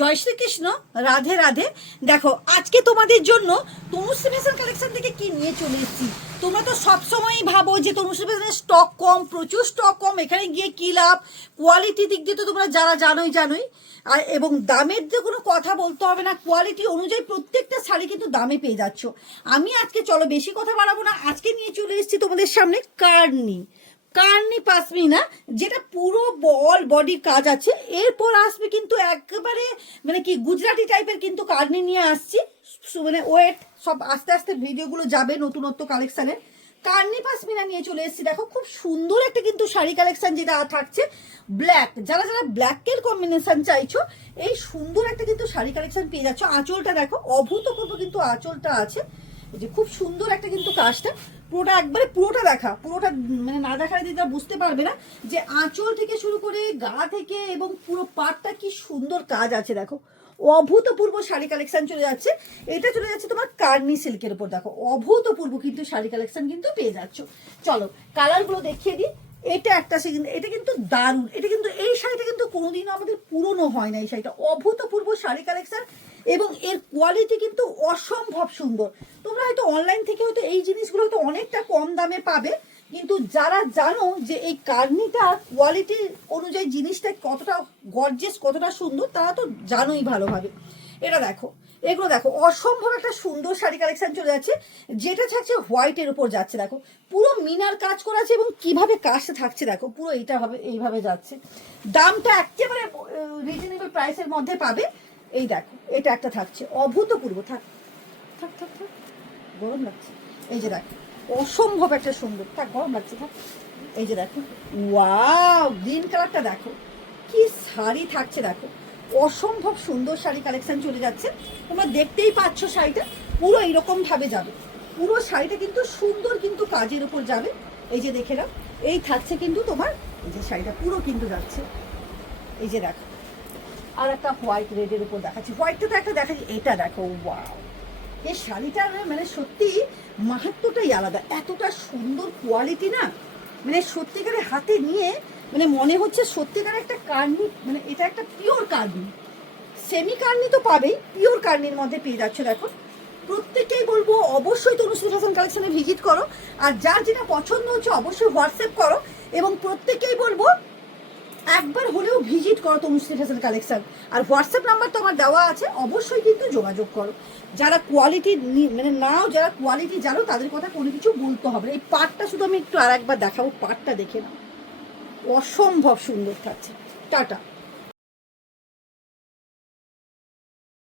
জয় শ্রীকৃষ্ণ, রাধে রাধে। দেখো আজকে তোমাদের জন্য তনুশ্রী ফ্যাশন কালেকশন থেকে কি নিয়ে চলে এসেছি। তোমরা তো সবসময়ই ভাবো যে তনুশ্রী ফ্যাশনের স্টক কম, প্রচুর স্টক কম, এখানে গিয়ে কী লাভ। কোয়ালিটি দিক দিয়ে তো তোমরা যারা জানোই আর এবং দামের যে কোনো কথা বলতে হবে না, কোয়ালিটি অনুযায়ী প্রত্যেকটা শাড়ি কিন্তু দামে পেয়ে যাচ্ছ। আমি আজকে চলো বেশি কথা বাড়াবো না, আজকে নিয়ে চলে এসেছি তোমাদের সামনে কার্নি পাশমিনা, যেটা পুরো বল বডির কাজ আছে। এরপর আসবে কিন্তু একেবারে মানে কি গুজরাটি টাইপের কিন্তু কার্নি নিয়ে আসছি। মানে ওয়েট সব আস্তে আস্তে ভিডিওগুলো যাবে নতুনত্ব কালেকশানে। কার্নি পাশমিনা নিয়ে চলে এসেছি। দেখো খুব সুন্দর একটা কিন্তু শাড়ি কালেকশন, যেটা থাকছে ব্ল্যাক। যারা ব্ল্যাকের কম্বিনেশন চাইছো, এই সুন্দর একটা কিন্তু শাড়ি কালেকশন পেয়ে যাচ্ছ। আঁচলটা দেখো অভূতপূর্ব কিন্তু আঁচলটা আছে, এই যে খুব সুন্দর একটা কিন্তু কাজটা। পুরোটা দেখা, পুরোটা মানে না দেখালে দিদা বুঝতে পারবে না যে আঁচল থেকে শুরু করে গা থেকে এবং পুরো পাটটা কি সুন্দর কাজ আছে। দেখো অভূতপূর্ব শাড়ি কালেকশন চলে যাচ্ছে। এটা চলে যাচ্ছে তোমার কার্নি সিল্কের উপর। দেখো অভূতপূর্ব কিন্তু শাড়ি কালেকশন কিন্তু পেয়ে যাচ্ছ। চলো কালারগুলো দেখিয়ে দিই। এটা কিন্তু দারুণ। এটা কিন্তু এই শাড়িটা কিন্তু কোনোদিনও আমাদের পুরনো হয় না। এই শাড়িটা অভূতপূর্ব শাড়ি কালেকশন এবং এর কোয়ালিটি কিন্তু অসম্ভব সুন্দর। তোমরা হয়তো অনলাইন থেকে হয়তো এই জিনিসগুলো হয়তো অনেকটা কম দামে পাবে, কিন্তু যারা জানো যে এই কার্নিটা কোয়ালিটি অনুযায়ী জিনিসটা কতটা গর্জিয়াস, কতটা সুন্দর, তারা তো জানোই ভালোভাবে। এগুলো দেখো অসম্ভব একটা সুন্দর শাড়ি কালেকশন চলে যাচ্ছে, যেটা থাকছে হোয়াইটের উপর যাচ্ছে। দেখো পুরো মিনার কাজ করা আছে এবং কিভাবে কাজটা থাকছে দেখো, পুরো এইভাবে যাচ্ছে। দামটা একেবারে রিজনেবল প্রাইসের মধ্যে পাবে। এই দেখো এটা একটা থাকছে অভূতপূর্ব। থাক থাক থাক থাক গরম লাগছে। এই যে দেখো অসম্ভব একটা সুন্দর, থাক গরম লাগছে থাক। এই যে দেখো ওয়াও, গ্রিন কালারটা দেখো কি শাড়ি থাকছে। দেখো অসম্ভব সুন্দর শাড়ি কালেকশন চলে যাচ্ছে। তোমরা দেখতেই পাচ্ছ শাড়িটা পুরো এইরকম ভাবে যাবে। পুরো শাড়িটা কিন্তু সুন্দর কিন্তু কাজের উপর যাবে। এই যে দেখে নাও, এই থাকছে কিন্তু তোমার এই যে শাড়িটা পুরো কিন্তু যাচ্ছে। এই যে দেখো আর একটা হোয়াইট রেডের উপর দেখাচ্ছি। হোয়াইটটা তো একটা দেখাচ্ছি, এটা দেখো ওয়াও, এই শাড়িটার মানে সত্যি মাহাত্ম্যটাই আলাদা। এতটা সুন্দর কোয়ালিটি না, মানে সত্যিকারের হাতে নিয়ে মানে মনে হচ্ছে সত্যিকারের একটা কার্নি, মানে এটা একটা পিওর কার্নি। সেমি কার্নি তো পাবেই, পিওর কার্নির মধ্যে পেয়ে যাচ্ছে। দেখো প্রত্যেকেই বলবো অবশ্যই তনুশ্রী ফ্যাশন কালেকশনে ভিজিট করো, আর যার যেটা পছন্দ হচ্ছে অবশ্যই হোয়াটসঅ্যাপ করো, এবং প্রত্যেকেই বলবো একবার হলেও ভিজিট করো তনুশ্রী ফ্যাশন কালেকশন। আর হোয়াটসঅ্যাপ নাম্বার তো আমার দেওয়া আছে, অবশ্যই কিন্তু যোগাযোগ করো। যারা কোয়ালিটি মানে নাও, যারা কোয়ালিটি জানো, তাদের কথা কোনো কিছু বলতে হবে না। এই পাটটা শুধু আমি একটু আর একবার দেখাবো, পাটটা দেখে নাও অসম্ভব সুন্দর থাকছে। টাটা।